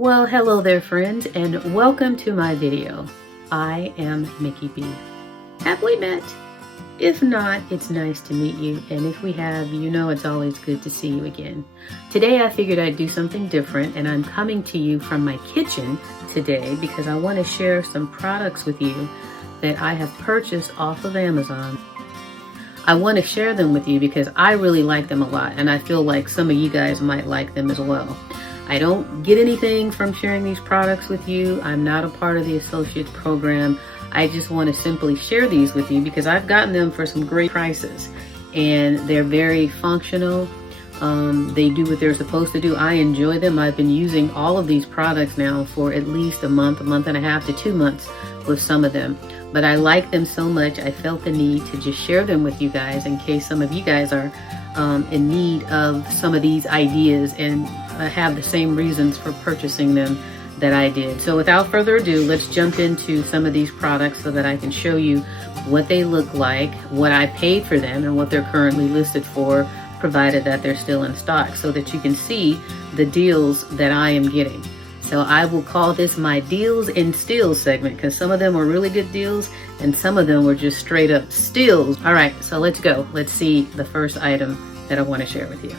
Well, hello there friends, and welcome to my video. I am Mickey B. Have we met? If not, it's nice to meet you, and if we have, you know it's always good to see you again. Today I figured I'd do something different, and I'm coming to you from my kitchen today because I want to share some products with you that I have purchased off of Amazon. I want to share them with you because I really like them a lot, and I feel like some of you guys might like them as well. I don't get anything from sharing these products with you. I'm not a part of the Associates program. I just want to simply share these with you because I've gotten them for some great prices and they're very functional. They do what they're supposed to do. I enjoy them. I've been using all of these products now for at least a month and a half to 2 months with some of them. But I like them so much, I felt the need to just share them with you guys in case some of you guys are in need of some of these ideas and have the same reasons for purchasing them that I did. So without further ado, let's jump into some of these products so that I can show you what they look like, what I paid for them, and what they're currently listed for, provided that they're still in stock, so that you can see the deals that I am getting. So I will call this my deals and steals segment because some of them were really good deals and some of them were just straight up steals. All right, so let's go. Let's see the first item that I want to share with you.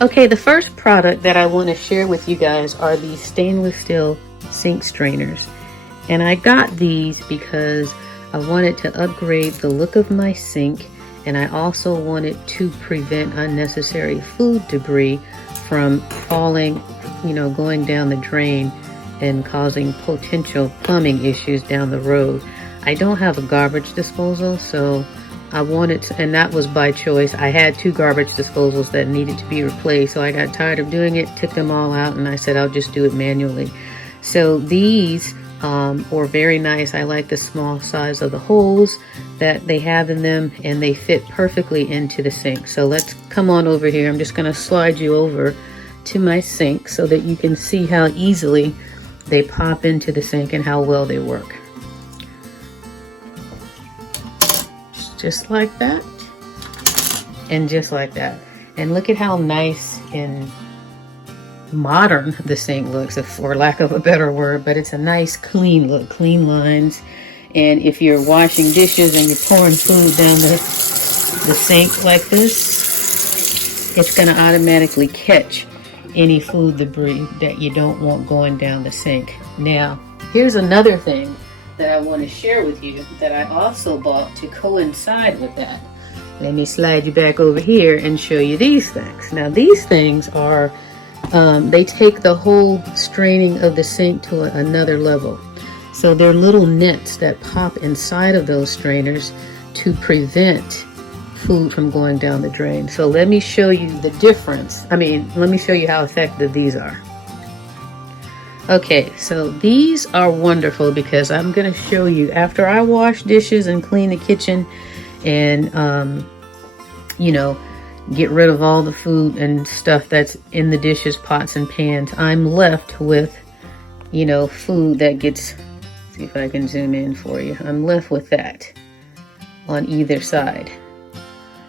Okay, the first product that I want to share with you guys are these stainless steel sink strainers. And I got these because I wanted to upgrade the look of my sink, and I also wanted to prevent unnecessary food debris from falling, going down the drain and causing potential plumbing issues down the road. I don't have a garbage disposal, so I wanted to, and that was by choice. I had 2 garbage disposals that needed to be replaced, so I got tired of doing it, took them all out, and I said I'll just do it manually. So these were very nice. I like the small size of the holes that they have in them, and they fit perfectly into the sink. So let's come on over here. I'm just going to slide you over to my sink so that you can see how easily they pop into the sink and how well they work. Just like that, and just like that. And look at how nice and modern the sink looks, for lack of a better word, but it's a nice clean look, clean lines. And if you're washing dishes and you're pouring food down the sink like this, it's going to automatically catch any food debris that you don't want going down the sink. Now, here's another thing that I want to share with you that I also bought to coincide with that. Let me slide you back over here and show you these things. Now these things are, they take the whole straining of the sink to another level. So they're little nets that pop inside of those strainers to prevent food from going down the drain. So let me show you the difference. Let me show you how effective these are. Okay, so these are wonderful because I'm going to show you after I wash dishes and clean the kitchen and, get rid of all the food and stuff that's in the dishes, pots and pans, I'm left with, food that gets, see if I can zoom in for you. I'm left with that on either side.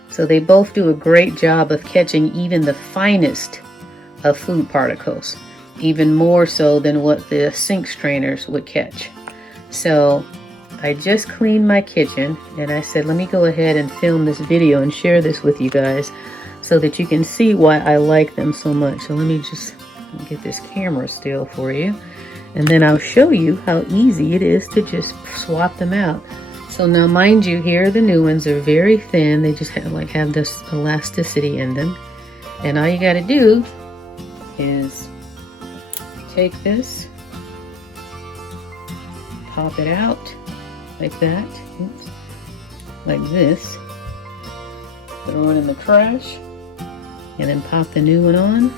So they both do a great job of catching even the finest of food particles, even more so than what the sink strainers would catch. So I just cleaned my kitchen and I said, let me go ahead and film this video and share this with you guys so that you can see why I like them so much. So let me just get this camera still for you, and then I'll show you how easy it is to just swap them out. So now mind you, here the new ones are very thin. They just have this elasticity in them, and all you got to do is take this, pop it out like that, oops, like this, throw it in the trash, and then pop the new one on,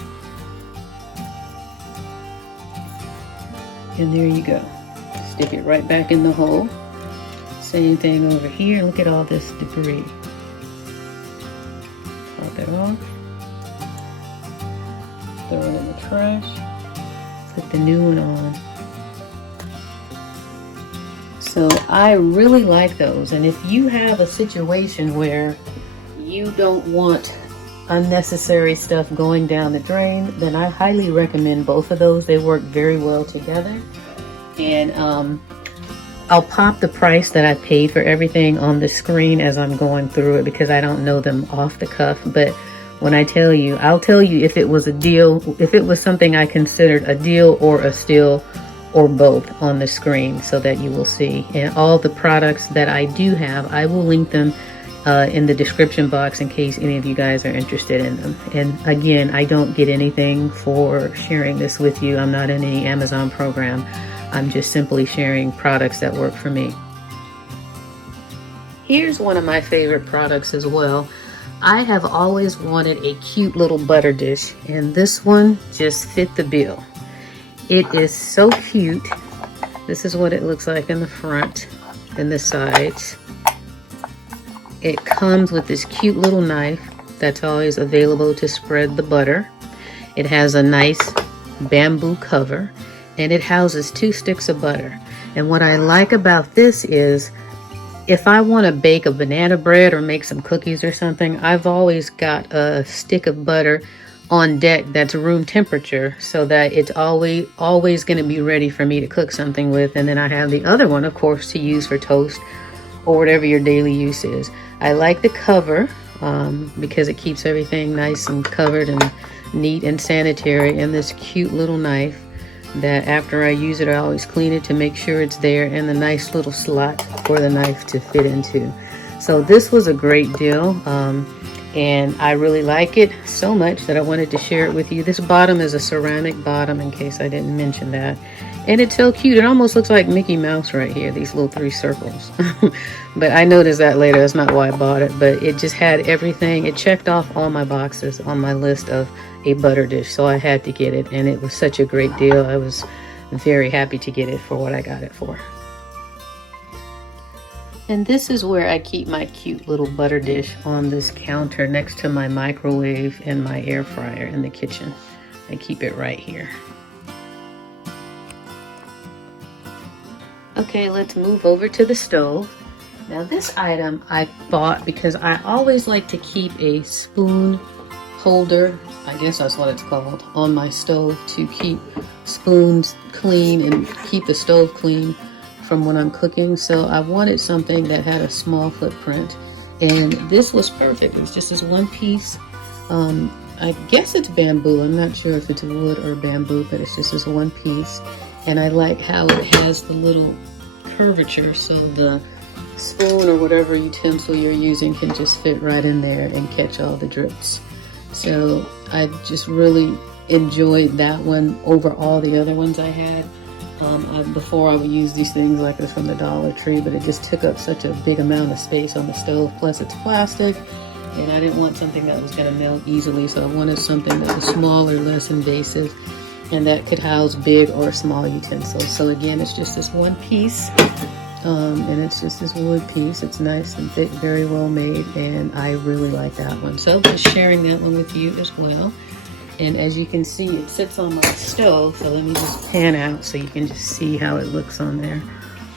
and there you go. Stick it right back in the hole. Same thing over here. Look at all this debris. Pop it off, throw it in the trash, put the new one on. So I really like those, and if you have a situation where you don't want unnecessary stuff going down the drain, then I highly recommend both of those. They work very well together. And I'll pop the price that I paid for everything on the screen as I'm going through it, because I don't know them off the cuff. But when I tell you, I'll tell you if it was a deal, if it was something I considered a deal or a steal, or both on the screen, so that you will see. And all the products that I do have, I will link them in the description box in case any of you guys are interested in them. And again, I don't get anything for sharing this with you. I'm not in any Amazon program. I'm just simply sharing products that work for me. Here's one of my favorite products as well. I have always wanted a cute little butter dish, and this one just fit the bill. It is so cute. This is what it looks like in the front and the sides. It comes with this cute little knife that's always available to spread the butter. It has a nice bamboo cover, and it houses 2 sticks of butter. And what I like about this is, if I want to bake a banana bread or make some cookies or something, I've always got a stick of butter on deck that's room temperature, so that it's always going to be ready for me to cook something with. And then I have the other one, of course, to use for toast or whatever your daily use is. I like the cover because it keeps everything nice and covered and neat and sanitary, and this cute little knife that after I use it, I always clean it to make sure it's there, and the nice little slot for the knife to fit into. So this was a great deal. And I really like it so much that I wanted to share it with you. This bottom is a ceramic bottom, in case I didn't mention that. And it's so cute. It almost looks like Mickey Mouse right here, these little 3 circles. But I noticed that later. That's not why I bought it. But it just had everything. It checked off all my boxes on my list of a butter dish. So I had to get it. And it was such a great deal. I was very happy to get it for what I got it for. And this is where I keep my cute little butter dish, on this counter next to my microwave and my air fryer in the kitchen. I keep it right here. Okay, let's move over to the stove. Now this item I bought because I always like to keep a spoon holder, I guess that's what it's called, on my stove to keep spoons clean and keep the stove clean from when I'm cooking. So I wanted something that had a small footprint, and this was perfect. It was just this one piece. I guess it's bamboo. I'm not sure if it's wood or bamboo, but it's just this one piece. And I like how it has the little curvature, so the spoon or whatever utensil you're using can just fit right in there and catch all the drips. So I just really enjoyed that one over all the other ones I had. Before I would use these things like this from the Dollar Tree, but it just took up such a big amount of space on the stove. Plus it's plastic, and I didn't want something that was going to melt easily, so I wanted something that was smaller, less invasive, and that could house big or small utensils. So again, it's just this one piece, and it's just this wood piece. It's nice and thick, very well made, and I really like that one. So just sharing that one with you as well. And as you can see, it sits on my stove, so let me just pan out so you can just see how it looks on there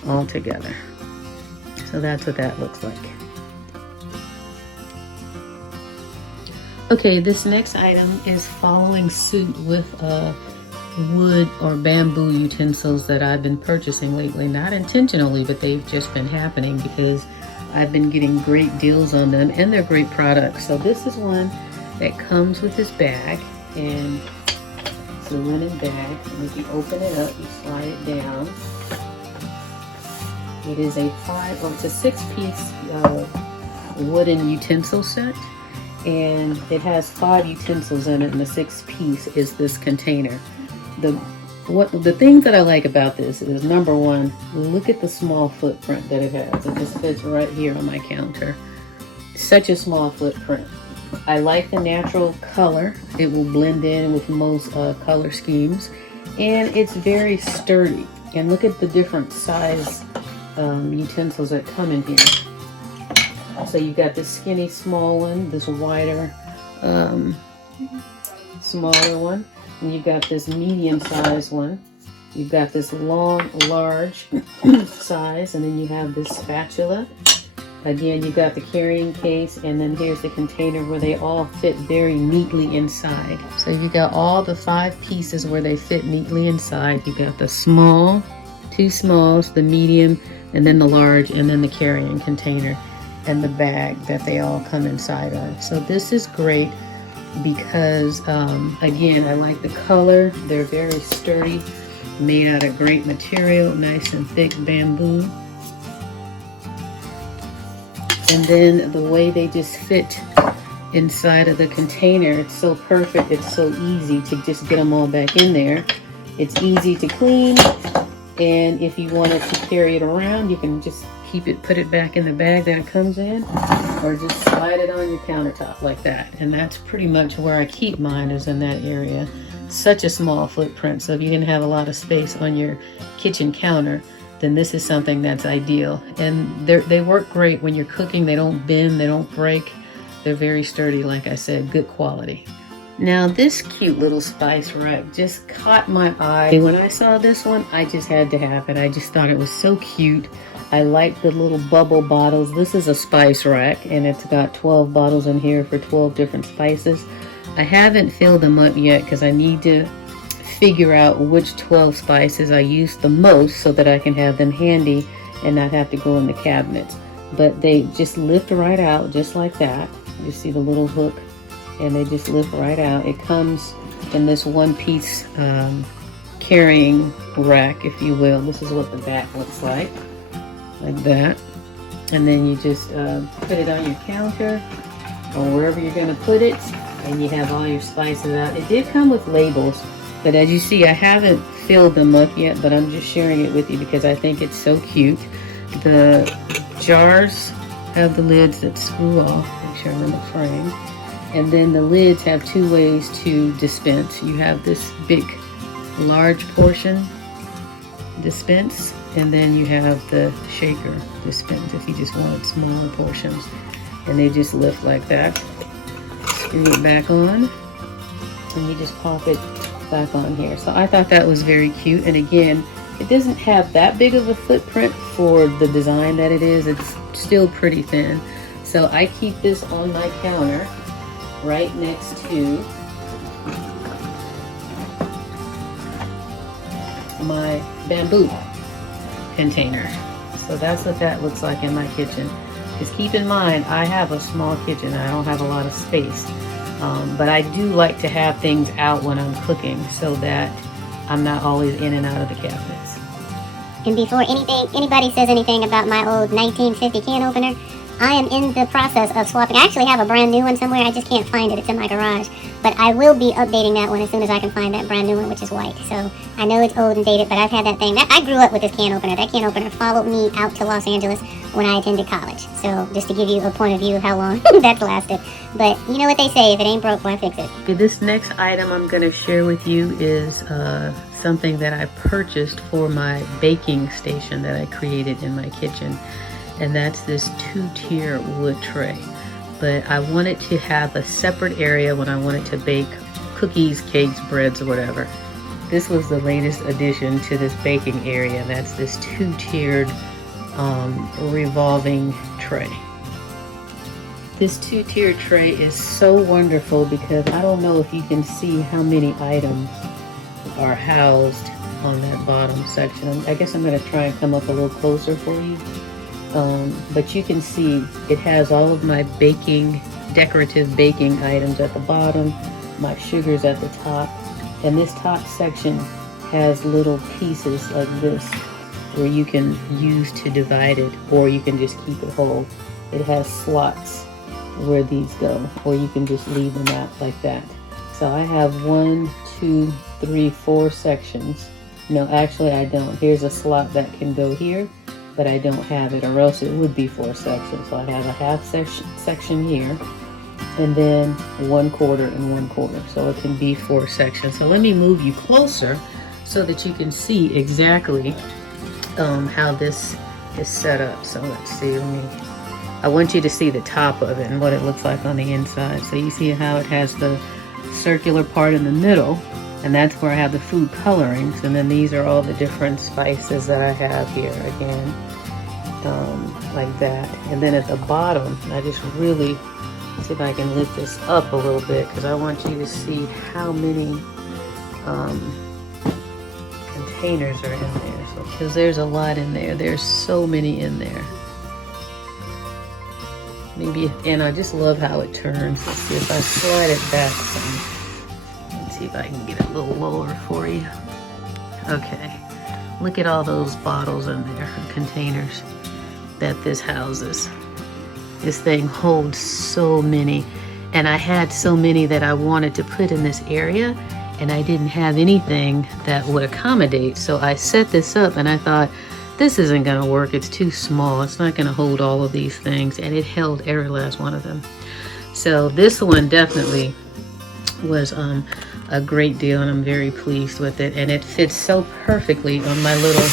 all together. So that's what that looks like. Okay, this next item is following suit with wood or bamboo utensils that I've been purchasing lately. Not intentionally, but they've just been happening because I've been getting great deals on them, and they're great products. So this is one that comes with this bag. And it's a linen bag, and if you open it up, you slide it down. It is a 6-piece wooden utensil set, and it has 5 utensils in it, and the 6th piece is this container. The things that I like about this is, number one, look at the small footprint that it has. It just fits right here on my counter. Such a small footprint. I like the natural color. It will blend in with most color schemes, and it's very sturdy. And look at the different size utensils that come in here. So you've got this skinny small one, this wider smaller one, and you've got this medium size one. You've got this long, large size, and then you have this spatula. Again, you've got the carrying case, and then here's the container where they all fit very neatly inside. So you got all the 5 pieces where they fit neatly inside. You got the small, 2 smalls, the medium, and then the large, and then the carrying container and the bag that they all come inside of. So this is great because, again, I like the color. They're very sturdy, made out of great material, nice and thick bamboo. And then the way they just fit inside of the container, it's so perfect, it's so easy to just get them all back in there. It's easy to clean, and if you wanted to carry it around, you can just keep it, put it back in the bag that it comes in, or just slide it on your countertop like that. And that's pretty much where I keep mine, is in that area. Such a small footprint, so if you didn't have a lot of space on your kitchen counter, then this is something that's ideal. And they work great when you're cooking. They don't bend, they don't break. They're very sturdy, like I said, good quality. Now this cute little spice rack just caught my eye. When I saw this one, I just had to have it. I just thought it was so cute. I like the little bubble bottles. This is a spice rack, and it's got 12 bottles in here for 12 different spices. I haven't filled them up yet because I need to figure out which 12 spices I use the most so that I can have them handy and not have to go in the cabinets. But they just lift right out just like that. You see the little hook, and they just lift right out. It comes in this one-piece carrying rack, if you will. This is what the back looks like that. And then you just put it on your counter or wherever you're going to put it, and you have all your spices out. It did come with labels, but as you see, I haven't filled them up yet, but I'm just sharing it with you because I think it's so cute. The jars have the lids that screw off. Make sure I'm in the frame. And then the lids have 2 ways to dispense. You have this big, large portion dispense, and then you have the shaker dispense if you just wanted smaller portions. And they just lift like that. Screw it back on, and you just pop it back on here. So I thought that was very cute. And again, it doesn't have that big of a footprint for the design that it is. It's still pretty thin. So I keep this on my counter right next to my bamboo container. So that's what that looks like in my kitchen. Just keep in mind, I have a small kitchen. I don't have a lot of space. But I do like to have things out when I'm cooking so that I'm not always in and out of the cabinets. And before anybody says anything about my old 1950 can opener, I am in the process of swapping. I actually have a brand new one somewhere. I just can't find it. It's in my garage. But I will be updating that one as soon as I can find that brand new one, which is white. So I know it's old and dated, but I've had that thing. I grew up with this can opener. That can opener followed me out to Los Angeles when I attended college. So just to give you a point of view of how long that's lasted. But you know what they say, if it ain't broke, why fix it? Okay, this next item I'm going to share with you is something that I purchased for my baking station that I created in my kitchen. And that's this 2-tier wood tray. But I wanted to have a separate area when I wanted to bake cookies, cakes, breads, or whatever. This was the latest addition to this baking area. That's this 2-tiered revolving tray. This 2-tiered tray is so wonderful because I don't know if you can see how many items are housed on that bottom section. I guess I'm going to try and come up a little closer for you. But you can see it has all of my baking, decorative baking items at the bottom, my sugars at the top, and this top section has little pieces like this where you can use to divide it, or you can just keep it whole. It has slots where these go, or you can just leave them out like that. So I have 1, 2, 3, 4 sections. No, actually I don't. Here's a slot that can go here, but I don't have it, or else it would be 4 sections. So I have a half section here, and then 1/4 and 1/4. So it can be 4 sections. So let me move you closer so that you can see exactly how this is set up. So let's see, I want you to see the top of it and what it looks like on the inside. So you see how it has the circular part in the middle, and that's where I have the food colorings, and then these are all the different spices that I have here again. like that. And then at the bottom, I just really see if I can lift this up a little bit, because I want you to see how many containers are in there. So, because there's a lot in there. There's so many in there. Maybe, and I just love how it turns. Let's see if I slide it back some. Let's see if I can get it a little lower for you. Okay, look at all those bottles in there, containers that this houses. This thing holds so many, and I had so many that I wanted to put in this area, and I didn't have anything that would accommodate. So I set this up and I thought, this isn't gonna work, it's too small, it's not gonna hold all of these things, and it held every last one of them. So this one definitely was a great deal, and I'm very pleased with it, and it fits so perfectly on my little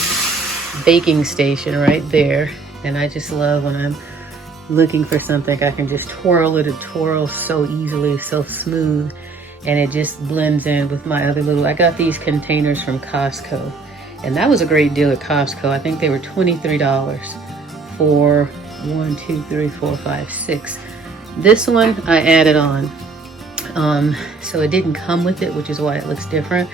baking station right there. And I just love when I'm looking for something, I can just twirl it. It twirls so easily, so smooth, and it just blends in with my other little, I got these containers from Costco. And that was a great deal at Costco. I think they were $23 for 1, 2, 3, 4, 5, 6. This one I added on. So it didn't come with it, which is why it looks different.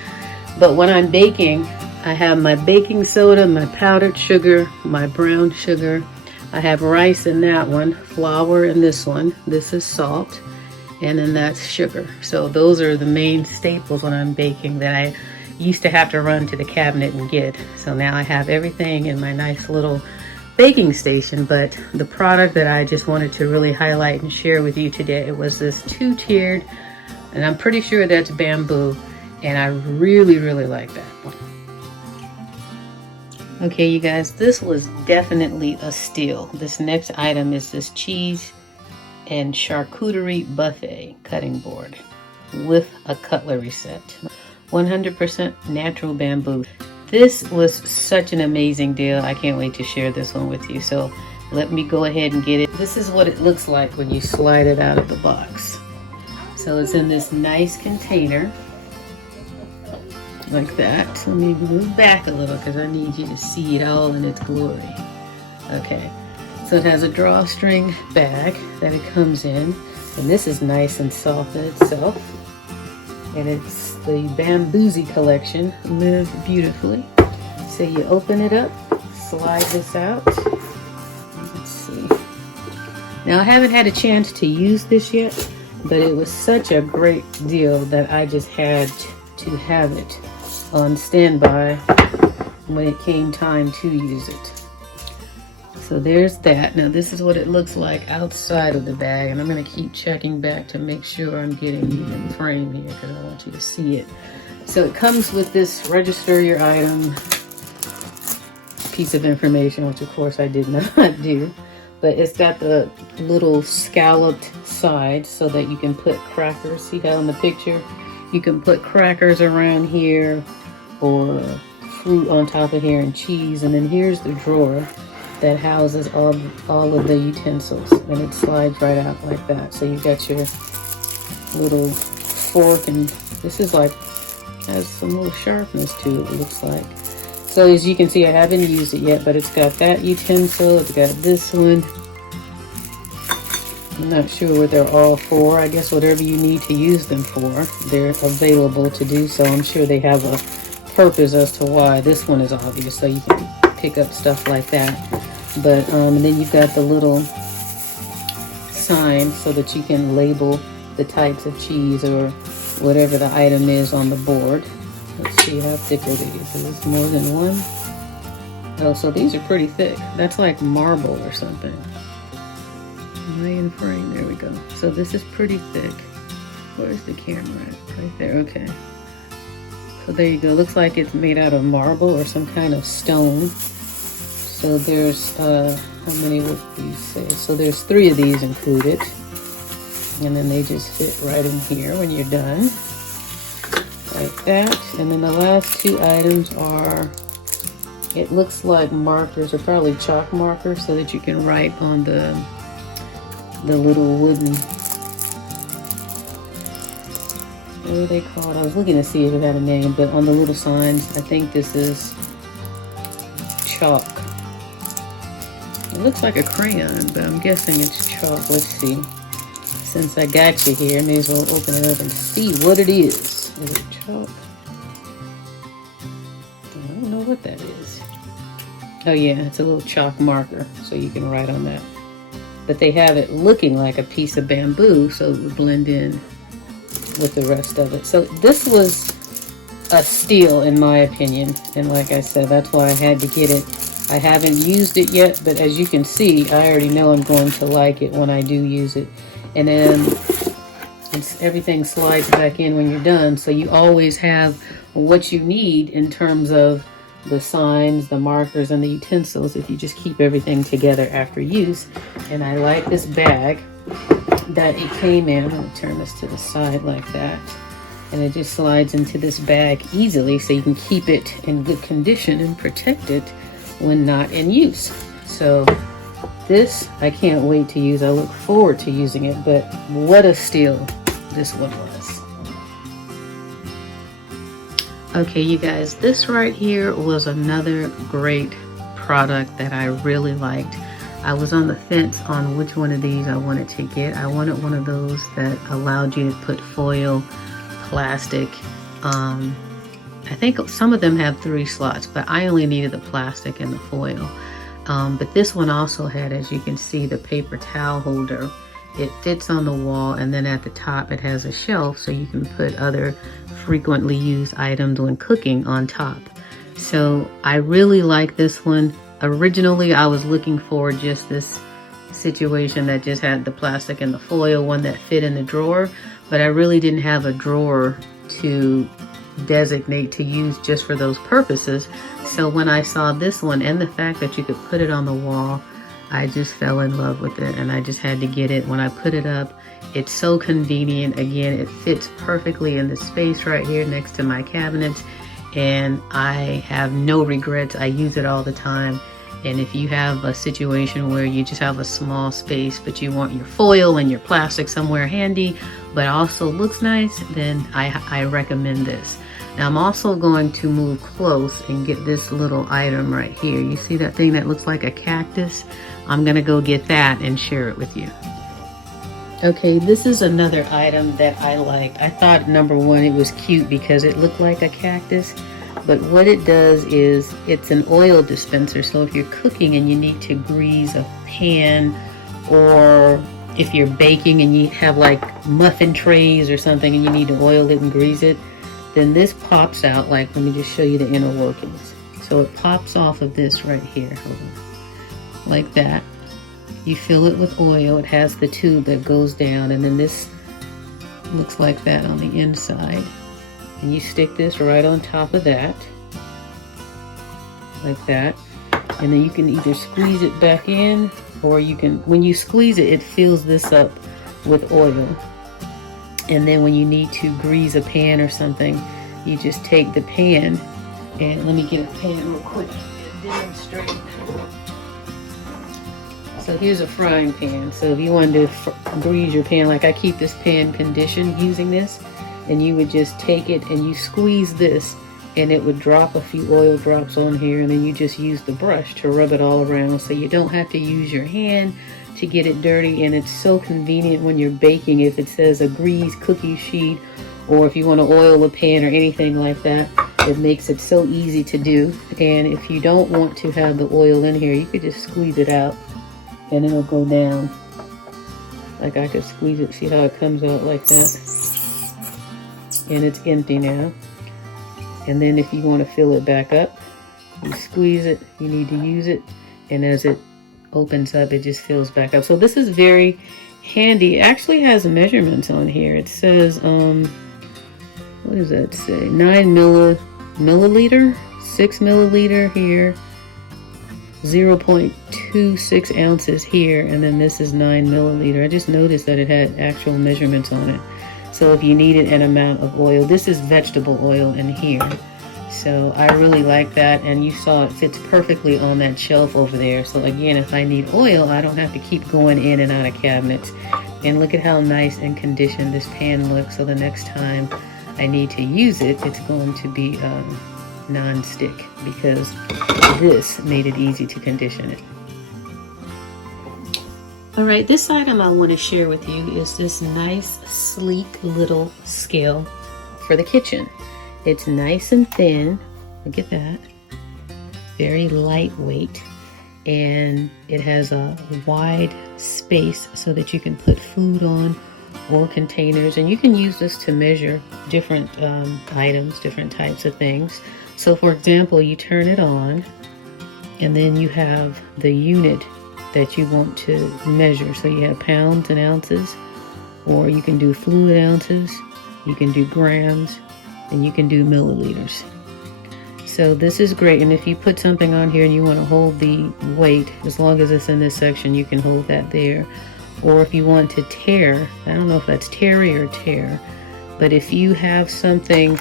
But when I'm baking, I have my baking soda, my powdered sugar, my brown sugar. I have rice in that one, flour in this one. This is salt, and then that's sugar. So those are the main staples when I'm baking that I used to have to run to the cabinet and get. So now I have everything in my nice little baking station. But the product that I just wanted to really highlight and share with you today, it was this 2-tiered, and I'm pretty sure that's bamboo, and I really, really like that one. Okay, you guys, this was definitely a steal. This next item is this cheese and charcuterie buffet cutting board with a cutlery set. 100% natural bamboo. This was such an amazing deal. I can't wait to share this one with you. So let me go ahead and get it. This is what it looks like when you slide it out of the box. So it's in this nice container like that. Let me move back a little because I need you to see it all in its glory. Okay, so it has a drawstring bag that it comes in, and this is nice and soft in itself. And it's the Bamboozy collection, Live Beautifully. So you open it up, slide this out. Let's see. Now I haven't had a chance to use this yet, but it was such a great deal that I just had to have it on standby when it came time to use it. So there's that. Now this is what it looks like outside of the bag, and I'm going to keep checking back to make sure I'm getting you in frame here because I want you to see it. So it comes with this register your item piece of information, which of course I did not do, but it's got the little scalloped side so that you can put crackers. See how in the picture you can put crackers around here or fruit on top of here and cheese, and then here's the drawer that houses all of the utensils, and it slides right out like that. So you got your little fork, and this is like, has some little sharpness to it, it looks like. So as you can see, I haven't used it yet, but it's got that utensil, it's got this one. I'm not sure what they're all for. I guess whatever you need to use them for, they're available to do so. I'm sure they have a purpose as to why. This one is obvious, so you can pick up stuff like that. But and then you've got the little sign so that you can label the types of cheese or whatever the item is on the board. Let's see how thick are these. Is this more than one? Oh, so these are pretty thick. That's like marble or something. Am I in frame? There we go. So this is pretty thick. Where's the camera at? Right there. Okay. So there you go. Looks like it's made out of marble or some kind of stone. So there's, how many would these say? So there's 3 of these included. And then they just fit right in here when you're done. Like that. And then the last 2 items are, it looks like markers, or probably chalk markers, so that you can write on the little wooden, what are they called? I was looking to see if it had a name, but on the little signs, I think this is chalk. It looks like a crayon, but I'm guessing it's chalk. Let's see. Since I got you here, I may as well open it up and see what it is. Is it chalk? I don't know what that is. Oh yeah, it's a little chalk marker, so you can write on that. But they have it looking like a piece of bamboo, so it would blend in with the rest of it. So this was a steal in my opinion, and like I said, that's why I had to get it. I haven't used it yet, but as you can see, I already know I'm going to like it when I do use it. And then everything slides back in when you're done, so you always have what you need in terms of the signs, the markers, and the utensils if you just keep everything together after use. And I like this bag that it came in. I'm going to turn this to the side like that. And it just slides into this bag easily, so you can keep it in good condition and protect it when not in use. So this, I can't wait to use. I look forward to using it, but what a steal this one was. Okay, you guys, this right here was another great product that I really liked. I was on the fence on which one of these I wanted to get. I wanted one of those that allowed you to put foil, plastic. I think some of them have 3 slots, but I only needed the plastic and the foil. But this one also had, as you can see, the paper towel holder. It fits on the wall, and then at the top it has a shelf so you can put other frequently used items when cooking on top. So I really like this one. Originally I was looking for just this situation that just had the plastic and the foil, one that fit in the drawer, but I really didn't have a drawer to designate to use just for those purposes. So when I saw this one and the fact that you could put it on the wall, I just fell in love with it, and I just had to get it. When I put it up, it's so convenient. Again, it fits perfectly in the space right here next to my cabinets, and I have no regrets. I use it all the time. And if you have a situation where you just have a small space but you want your foil and your plastic somewhere handy but also looks nice, then I recommend this. Now I'm also going to move close and get this little item right here. You see that thing that looks like a cactus? I'm gonna go get that and share it with you. Okay, this is another item that I liked. I thought, number one, it was cute because it looked like a cactus. But what it does is it's an oil dispenser. So if you're cooking and you need to grease a pan, or if you're baking and you have like muffin trays or something and you need to oil it and grease it, then this pops out. Like, let me just show you the inner workings. So it pops off of this right here. Hold on. Like that. You fill it with oil. It has the tube that goes down, and then this looks like that on the inside. And you stick this right on top of that, like that. And then you can either squeeze it back in, or you can, when you squeeze it, it fills this up with oil. And then when you need to grease a pan or something, you just take the pan, and let me get a pan real quick to demonstrate. So here's a frying pan. So if you wanted to grease your pan, like I keep this pan conditioned using this, and you would just take it and you squeeze this, and it would drop a few oil drops on here, and then you just use the brush to rub it all around, so you don't have to use your hand to get it dirty. And it's so convenient when you're baking. If it says a grease cookie sheet, or if you want to oil a pan or anything like that, it makes it so easy to do. And if you don't want to have the oil in here, you could just squeeze it out and it'll go down. Like I could squeeze it, see how it comes out like that? And it's empty now. And then if you want to fill it back up, you squeeze it, you need to use it, and as it opens up, it just fills back up. So this is very handy. It actually has measurements on here. It says, what does that say? 9 milliliter, 6 milliliter here, 0.26 ounces here, and then this is 9 milliliter. I just noticed that it had actual measurements on it. So if you needed an amount of oil, this is vegetable oil in here. So I really like that, and you saw it fits perfectly on that shelf over there. So again, if I need oil, I don't have to keep going in and out of cabinets. And look at how nice and conditioned this pan looks. So the next time I need to use it, it's going to be non-stick, because this made it easy to condition it. All right, this item I want to share with you is this nice, sleek little scale for the kitchen. It's nice and thin. Look at that. Very lightweight. And it has a wide space so that you can put food on or containers. And you can use this to measure different items, different types of things. So for example, you turn it on and then you have the unit that you want to measure. So you have pounds and ounces, or you can do fluid ounces, you can do grams, and you can do milliliters. So this is great. And if you put something on here and you want to hold the weight, as long as it's in this section, you can hold that there. Or if you want to tare, I don't know if that's terry or tear, but if you have something,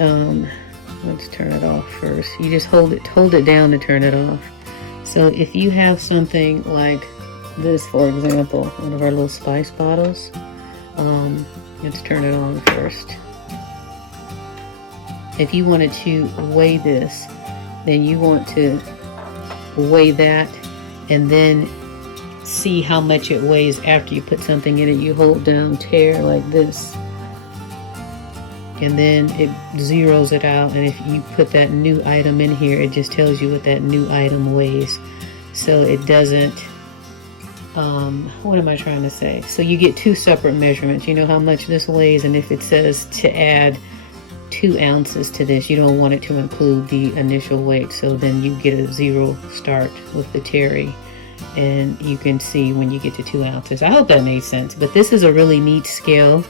let's turn it off first. You just hold it down to turn it off. So if you have something like this, for example, one of our little spice bottles, let's turn it on first. If you wanted to weigh this, then you want to weigh that and then see how much it weighs after you put something in it. You hold down tear like this, and then it zeroes it out, and if you put that new item in here, it just tells you what that new item weighs. So it doesn't, what am I trying to say? So you get two separate measurements. You know how much this weighs, and if it says to add 2 ounces to this, you don't want it to include the initial weight. So then you get a zero start with the terry, and you can see when you get to 2 ounces. I hope that made sense. But this is a really neat scale.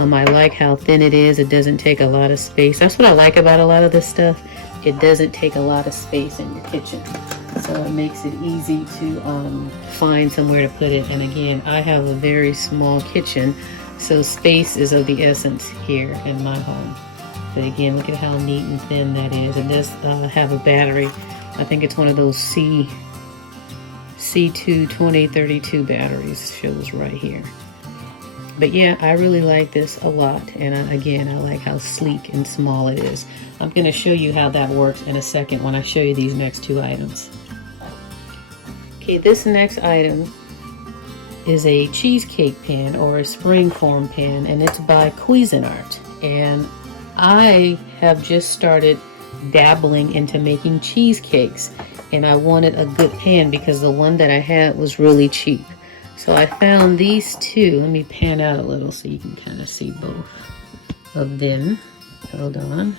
I like how thin it is. It doesn't take a lot of space. That's what I like about a lot of this stuff. It doesn't take a lot of space in your kitchen. So it makes it easy to find somewhere to put it. And again, I have a very small kitchen, so space is of the essence here in my home. But again, look at how neat and thin that is. It does have a battery. I think it's one of those C2 2032 batteries, shows right here. But yeah, I really like this a lot. And again, I like how sleek and small it is. I'm going to show you how that works in a second when I show you these next 2 items. Okay, this next item is a cheesecake pan or a spring form pan, and it's by Cuisinart. And I have just started dabbling into making cheesecakes, and I wanted a good pan because the one that I had was really cheap. So I found these 2. Let me pan out a little so you can kind of see both of them. Hold on.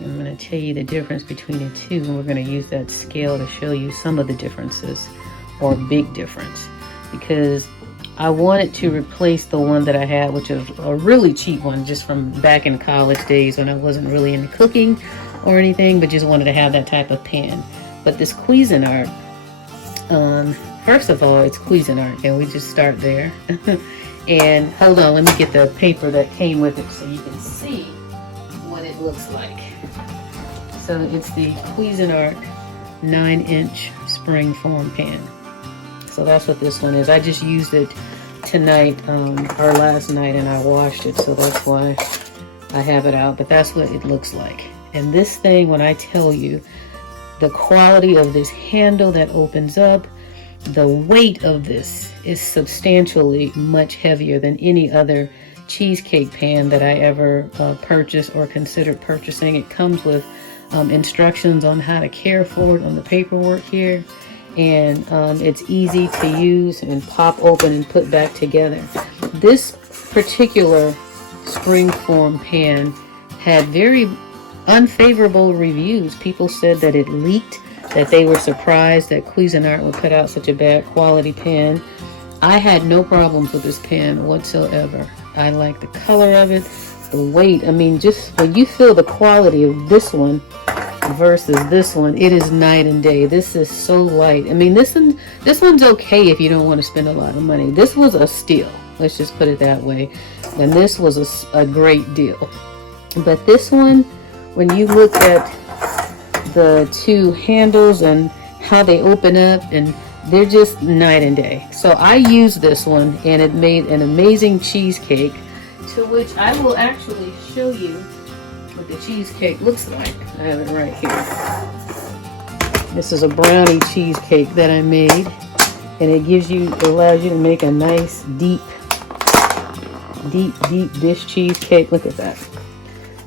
I'm going to tell you the difference between the 2, and we're going to use that scale to show you some of the differences, or big difference, because I wanted to replace the one that I had, which is a really cheap one just from back in college days when I wasn't really into cooking or anything, but just wanted to have that type of pan. But this Cuisinart, first of all, it's Cuisinart, and we just start there. And hold on, let me get the paper that came with it so you can see what it looks like. So it's the Cuisinart 9-inch spring form pan. So that's what this one is. I just used it tonight, or last night, and I washed it, so that's why I have it out. But that's what it looks like. And this thing, when I tell you, the quality of this handle that opens up, the weight of this is substantially much heavier than any other cheesecake pan that I ever purchased or considered purchasing. It comes with instructions on how to care for it on the paperwork here, and it's easy to use and pop open and put back together. This particular spring form pan had very unfavorable reviews. People said that it leaked, that they were surprised that Cuisinart would put out such a bad quality pan. I had no problems with this pan whatsoever. I like the color of it, the weight. I mean, just when you feel the quality of this one versus this one, it is night and day. This is so light. I mean, this one's okay if you don't want to spend a lot of money. This was a steal. Let's just put it that way. And this was a great deal. But this one, when you look at the 2 handles and how they open up, and they're just night and day. So I used this one, and it made an amazing cheesecake, to which I will actually show you what the cheesecake looks like. I have it right here. This is a brownie cheesecake that I made, and it allows you to make a nice deep dish cheesecake. Look at that.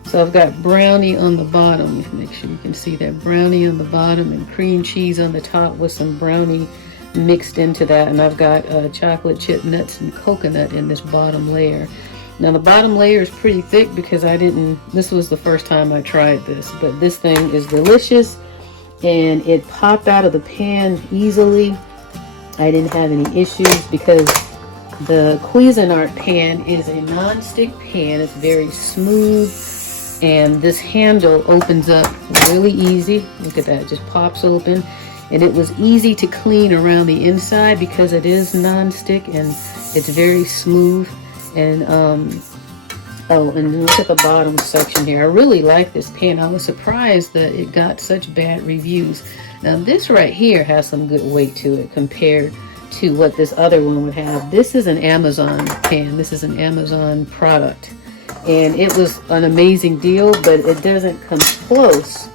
So I've got brownie on the bottom. Make sure you can see that brownie on the bottom and cream cheese on the top with some brownie mixed into that. And I've got chocolate chip nuts and coconut in this bottom layer. Now the bottom layer is pretty thick because this was the first time I tried this, but this thing is delicious and it popped out of the pan easily. I didn't have any issues because the Cuisinart pan is a non-stick pan. It's very smooth. And this handle opens up really easy. Look at that, it just pops open. And it was easy to clean around the inside because it is non-stick and it's very smooth. And oh, and look at the bottom section here. I really like this pan. I was surprised that it got such bad reviews. Now this right here has some good weight to it compared to what this other one would have. This is an Amazon pan. This is an Amazon product. And it was an amazing deal, but it doesn't come close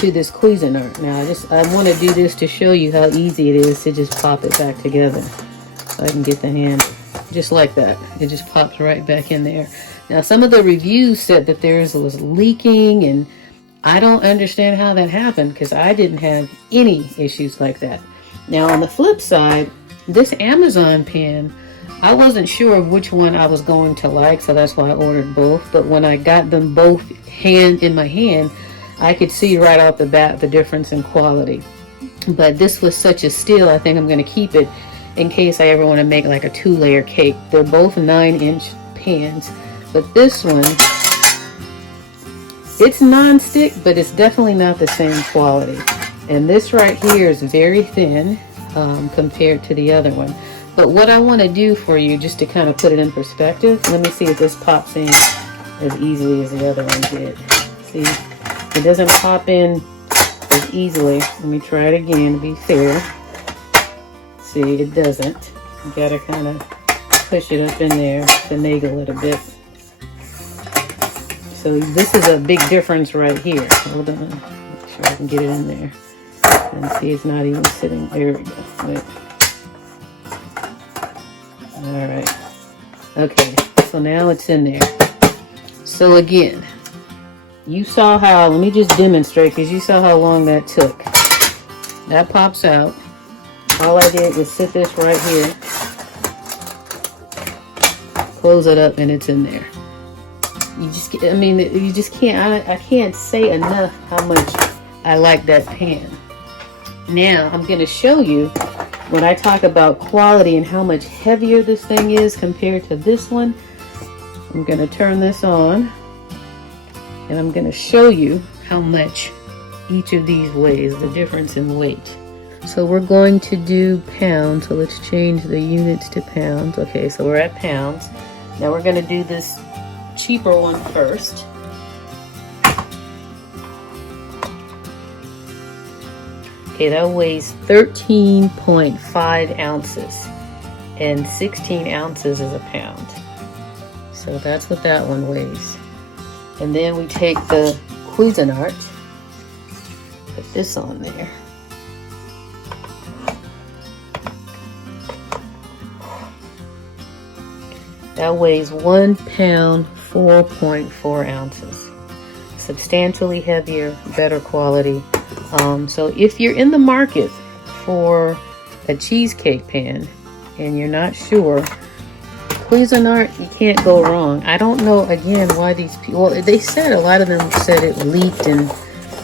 to this Cuisinart. Now, I want to do this to show you how easy it is to just pop it back together. So I can get the hand just like that. It just pops right back in there. Now, some of the reviews said that theirs was leaking, and I don't understand how that happened because I didn't have any issues like that. Now, on the flip side, this Amazon pan, I wasn't sure of which one I was going to like, so that's why I ordered both. But when I got them both in my hand, I could see right off the bat the difference in quality. But this was such a steal, I think I'm going to keep it in case I ever want to make like a 2-layer cake. They're both 9-inch pans, but this one, it's non-stick, but it's definitely not the same quality. And this right here is very thin compared to the other one. But what I want to do for you, just to kind of put it in perspective, let me see if this pops in as easily as the other one did. See, it doesn't pop in as easily. Let me try it again to be fair. See, it doesn't. You gotta kind of push it up in there, finagle it a bit. So this is a big difference right here. Hold on, make sure I can get it in there. And see, it's not even sitting. There we go. Wait. All right. Okay, so now it's in there. So again, you saw how, let me just demonstrate because you saw how long that took. That pops out. All I did was sit this right here, close it up, and it's in there. You just can't, I can't say enough how much I like that pan. Now, I'm going to show you when I talk about quality and how much heavier this thing is compared to this one. I'm going to turn this on and I'm going to show you how much each of these weighs, the difference in weight. So we're going to do pounds, so let's change the units to pounds. Okay, so we're at pounds. Now we're going to do this cheaper one first. Okay, that weighs 13.5 ounces, and 16 ounces is a pound. So that's what that one weighs. And then we take the Cuisinart, put this on there. That weighs 1 pound, 4.4 ounces. Substantially heavier, better quality. So if you're in the market for a cheesecake pan and you're not sure, Cuisinart, you can't go wrong. I don't know, again, why these people, well, they said a lot of them said it leaked and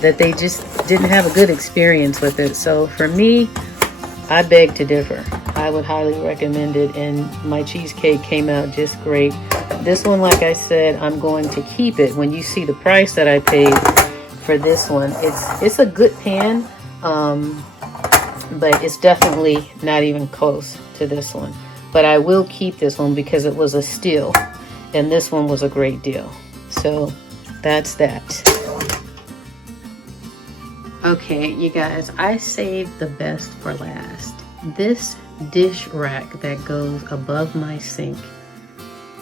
that they just didn't have a good experience with it. So for me, I beg to differ. I would highly recommend it, and my cheesecake came out just great. This one, like I said, I'm going to keep it. When you see the price that I paid for this one, it's a good pan, but it's definitely not even close to this one. But I will keep this one because it was a steal, and this one was a great deal. So that's that. Okay, you guys, I saved the best for last. This dish rack that goes above my sink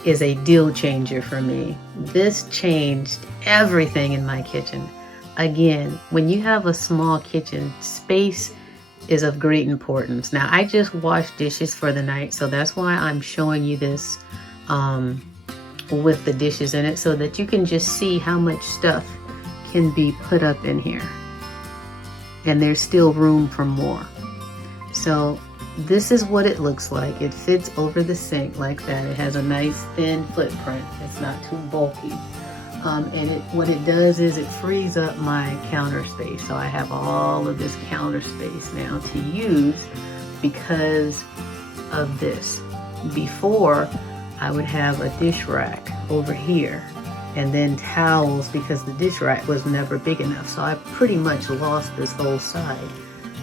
is a deal changer for me. This changed everything in my kitchen. Again, when you have a small kitchen, space is of great importance. Now, I just washed dishes for the night, so that's why I'm showing you this with the dishes in it, so that you can just see how much stuff can be put up in here. And there's still room for more. So this is what it looks like. It fits over the sink like that. It has a nice thin footprint. It's not too bulky. And what it does is it frees up my counter space. So I have all of this counter space now to use because of this. Before, I would have a dish rack over here and then towels because the dish rack was never big enough. So I pretty much lost this whole side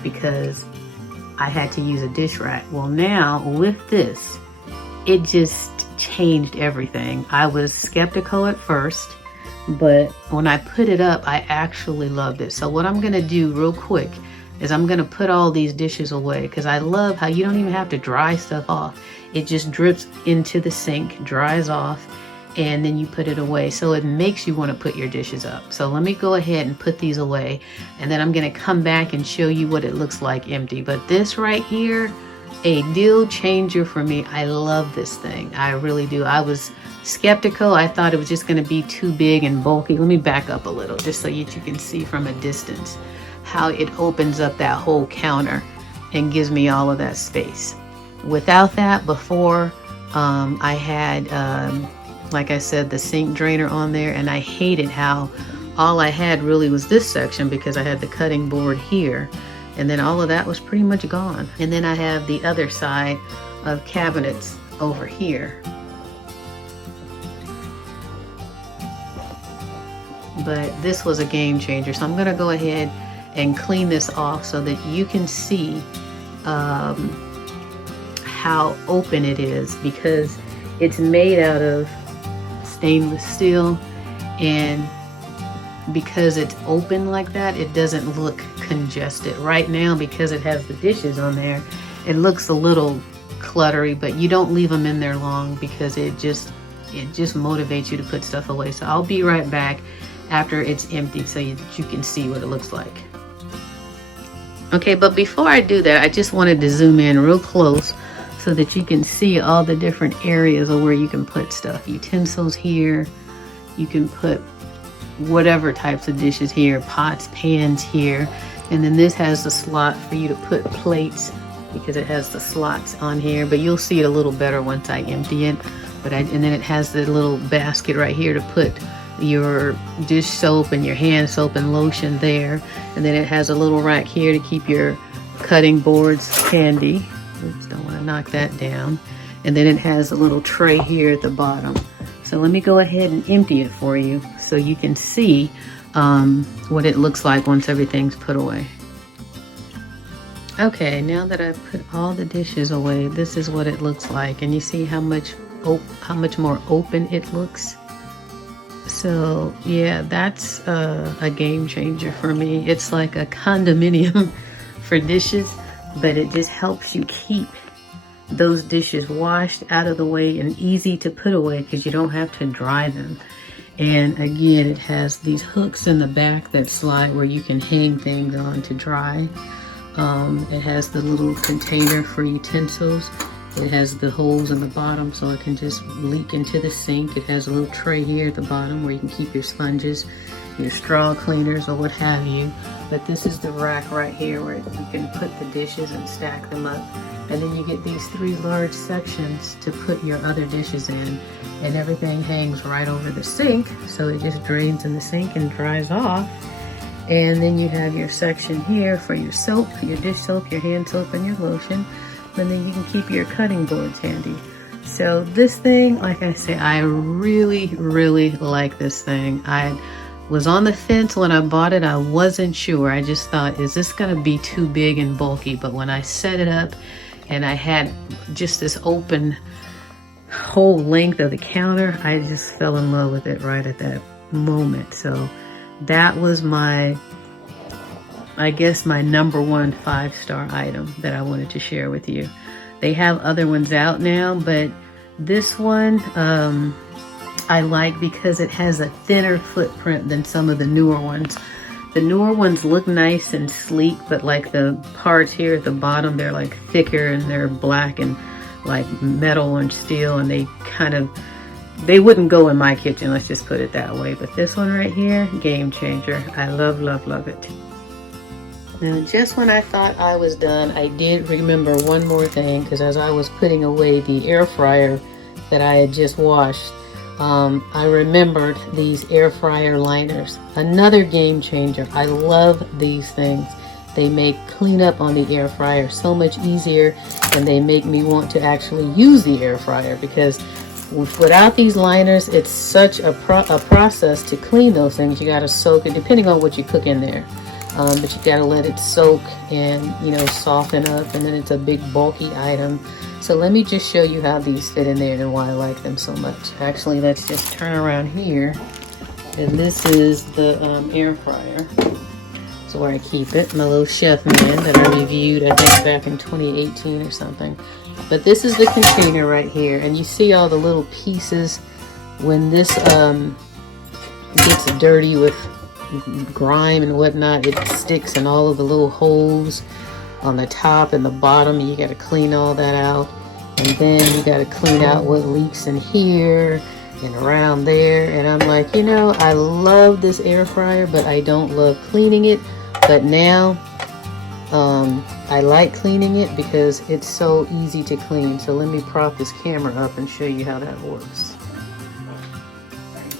because I had to use a dish rack. Well, now with this, it just changed everything. I was skeptical at first, but when I put it up, I actually loved it. So what I'm gonna do real quick is I'm gonna put all these dishes away because I love how you don't even have to dry stuff off. It just drips into the sink, dries off, and then you put it away. So it makes you want to put your dishes up. So let me go ahead and put these away, and then I'm gonna come back and show you what it looks like empty. But this right here, a deal changer for me. I love this thing, I really do. I was skeptical. I thought it was just gonna be too big and bulky. Let me back up a little just so that you can see from a distance how it opens up that whole counter and gives me all of that space. Without that, before I had like I said, the sink drainer on there, and I hated how all I had really was this section because I had the cutting board here, and then all of that was pretty much gone. And then I have the other side of cabinets over here. But this was a game changer, so I'm gonna go ahead and clean this off so that you can see how open it is, because it's made out of stainless steel, and because it's open like that, it doesn't look congested. Right now, because it has the dishes on there, it looks a little cluttery, but you don't leave them in there long because it just motivates you to put stuff away. So I'll be right back after it's empty so you can see what it looks like. Okay, but before I do that, I just wanted to zoom in real close so that you can see all the different areas of where you can put stuff. Utensils here, you can put whatever types of dishes here, pots, pans here, and then this has the slot for you to put plates because it has the slots on here, but you'll see it a little better once I empty it. And then it has the little basket right here to put your dish soap and your hand soap and lotion there, and then it has a little rack here to keep your cutting boards handy. Oops, don't want to knock that down. And then it has a little tray here at the bottom. So let me go ahead and empty it for you so you can see what it looks like once everything's put away. Okay, now that I've put all the dishes away, this is what it looks like. And you see how much more open it looks? So yeah, that's a game changer for me. It's like a condominium for dishes, but it just helps you keep those dishes washed out of the way and easy to put away because you don't have to dry them. And again, it has these hooks in the back that slide where you can hang things on to dry. It has the little container for utensils. It has the holes in the bottom so it can just leak into the sink. It has a little tray here at the bottom where you can keep your sponges, your straw cleaners, or what have you. But this is the rack right here where you can put the dishes and stack them up. And then you get these 3 large sections to put your other dishes in. And everything hangs right over the sink, so it just drains in the sink and dries off. And then you have your section here for your soap, your dish soap, your hand soap, and your lotion. And then you can keep your cutting boards handy. So this thing, like I say, I really, really like this thing. I was on the fence when I bought it. I wasn't sure. I just thought, is this gonna be too big and bulky? But when I set it up and I had just this open whole length of the counter, I just fell in love with it right at that moment. So that was my, I guess, my number 1 5-star item that I wanted to share with you. They have other ones out now, but this one I like because it has a thinner footprint than some of the newer ones. The newer ones look nice and sleek, but like the parts here at the bottom, they're like thicker and they're black and like metal and steel, and they wouldn't go in my kitchen, let's just put it that way. But this one right here, game changer. I love, love, love it. Now, just when I thought I was done, I did remember one more thing, because as I was putting away the air fryer that I had just washed, I remembered these air fryer liners. Another game changer. I love these things. They make cleanup on the air fryer so much easier, and they make me want to actually use the air fryer, because without these liners, it's such a process to clean those things. You got to soak it, depending on what you cook in there. But you got to let it soak and, you know, soften up, and then it's a big bulky item. So let me just show you how these fit in there and why I like them so much. Actually, let's just turn around here. And this is the air fryer. So where I keep it, my little chef man that I reviewed, I think back in 2018 or something. But this is the container right here, and you see all the little pieces when this gets dirty with grime and whatnot. It sticks in all of the little holes on the top and the bottom, and you got to clean all that out. And then you got to clean out what leaks in here and around there. And I'm like, you know, I love this air fryer, but I don't love cleaning it. But now I like cleaning it because it's so easy to clean. So let me prop this camera up and show you how that works.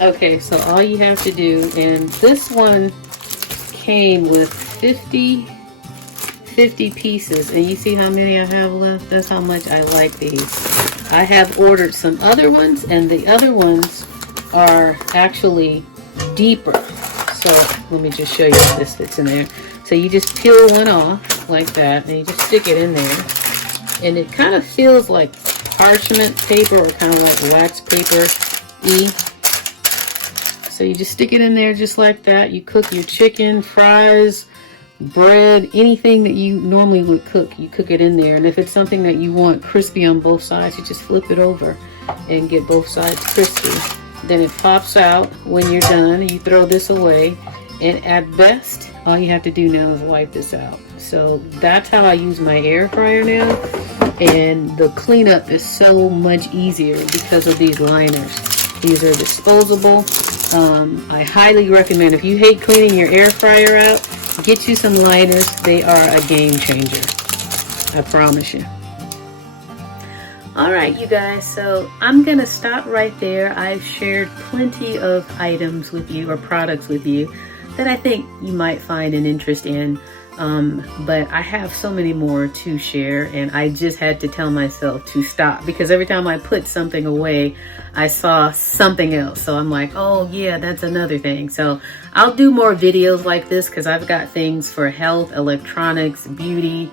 Okay, so all you have to do, and this one came with 50 pieces, and you see how many I have left? That's how much I like these. I have ordered some other ones, and the other ones are actually deeper. So let me just show you how this fits in there. So you just peel one off like that, and you just stick it in there, and it kind of feels like parchment paper or kind of like wax paper-y. So you just stick it in there just like that. You cook your chicken, fries, bread, anything that you normally would cook, you cook it in there. And if it's something that you want crispy on both sides, you just flip it over and get both sides crispy. Then it pops out when you're done. You throw this away, and at best, all you have to do now is wipe this out. So that's how I use my air fryer now, and the cleanup is so much easier because of these liners. These are disposable. I highly recommend, if you hate cleaning your air fryer out, get you some liners. They are a game changer, I promise you. Alright, you guys, so I'm gonna stop right there. I've shared plenty of items with you, or products with you, that I think you might find an interest in. But I have so many more to share, and I just had to tell myself to stop, because every time I put something away, I saw something else. So I'm like, oh yeah, that's another thing. So I'll do more videos like this, because I've got things for health, electronics, beauty,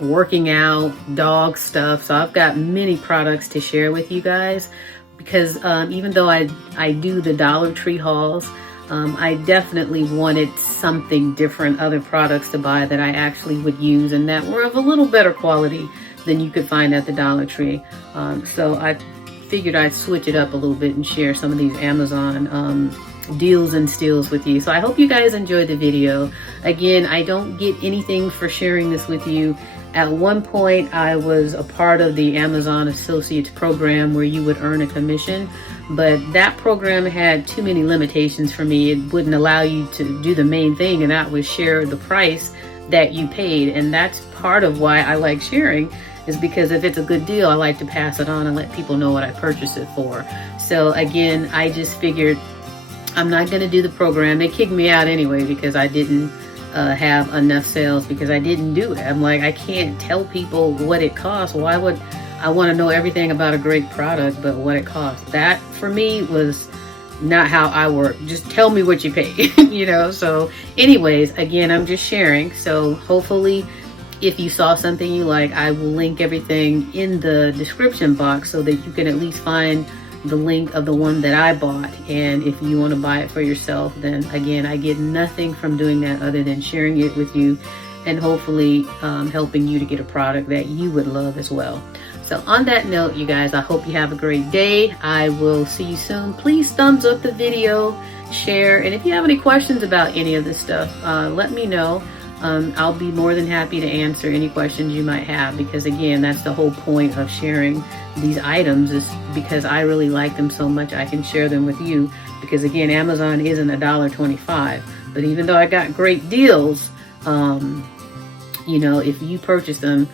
working out, dog stuff. So I've got many products to share with you guys, because even though I do the Dollar Tree hauls, I definitely wanted something different, other products to buy that I actually would use and that were of a little better quality than you could find at the Dollar Tree. So I figured I'd switch it up a little bit and share some of these Amazon deals and steals with you. So I hope you guys enjoyed the video. Again, I don't get anything for sharing this with you. At one point, I was a part of the Amazon Associates program where you would earn a commission, but that program had too many limitations for me. It wouldn't allow you to do the main thing, and that was share the price that you paid. And that's part of why I like sharing, is because if it's a good deal, I like to pass it on and let people know what I purchased it for. So again, I just figured I'm not going to do the program. They kicked me out anyway because I didn't have enough sales, because I didn't do it. I'm like, I can't tell people what it costs. Why would I want to know everything about a great product but what it costs? That for me was not how I work. Just tell me what you pay, you know. So anyways, again, I'm just sharing. So hopefully if you saw something you like, I will link everything in the description box so that you can at least find the link of the one that I bought. And if you want to buy it for yourself, then again, I get nothing from doing that other than sharing it with you and hopefully helping you to get a product that you would love as well. So on that note, you guys, I hope you have a great day. I will see you soon. Please thumbs up the video. share. And if you have any questions about any of this stuff, let me know. I'll be more than happy to answer any questions you might have, because again, that's the whole point of sharing these items, is because I really like them so much I can share them with you. Because again, Amazon isn't $1.25, but even though I got great deals, you know, if you purchase them,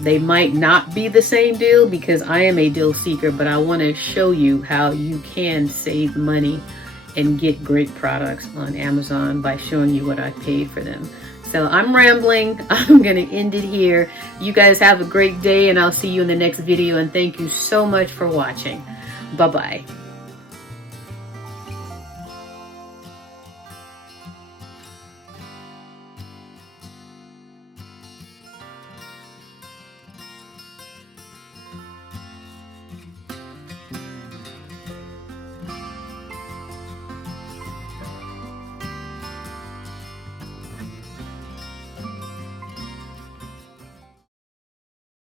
they might not be the same deal, because I am a deal seeker, but I want to show you how you can save money and get great products on Amazon by showing you what I paid for them. So I'm rambling. I'm going to end it here. You guys have a great day, and I'll see you in the next video. And thank you so much for watching. Bye-bye.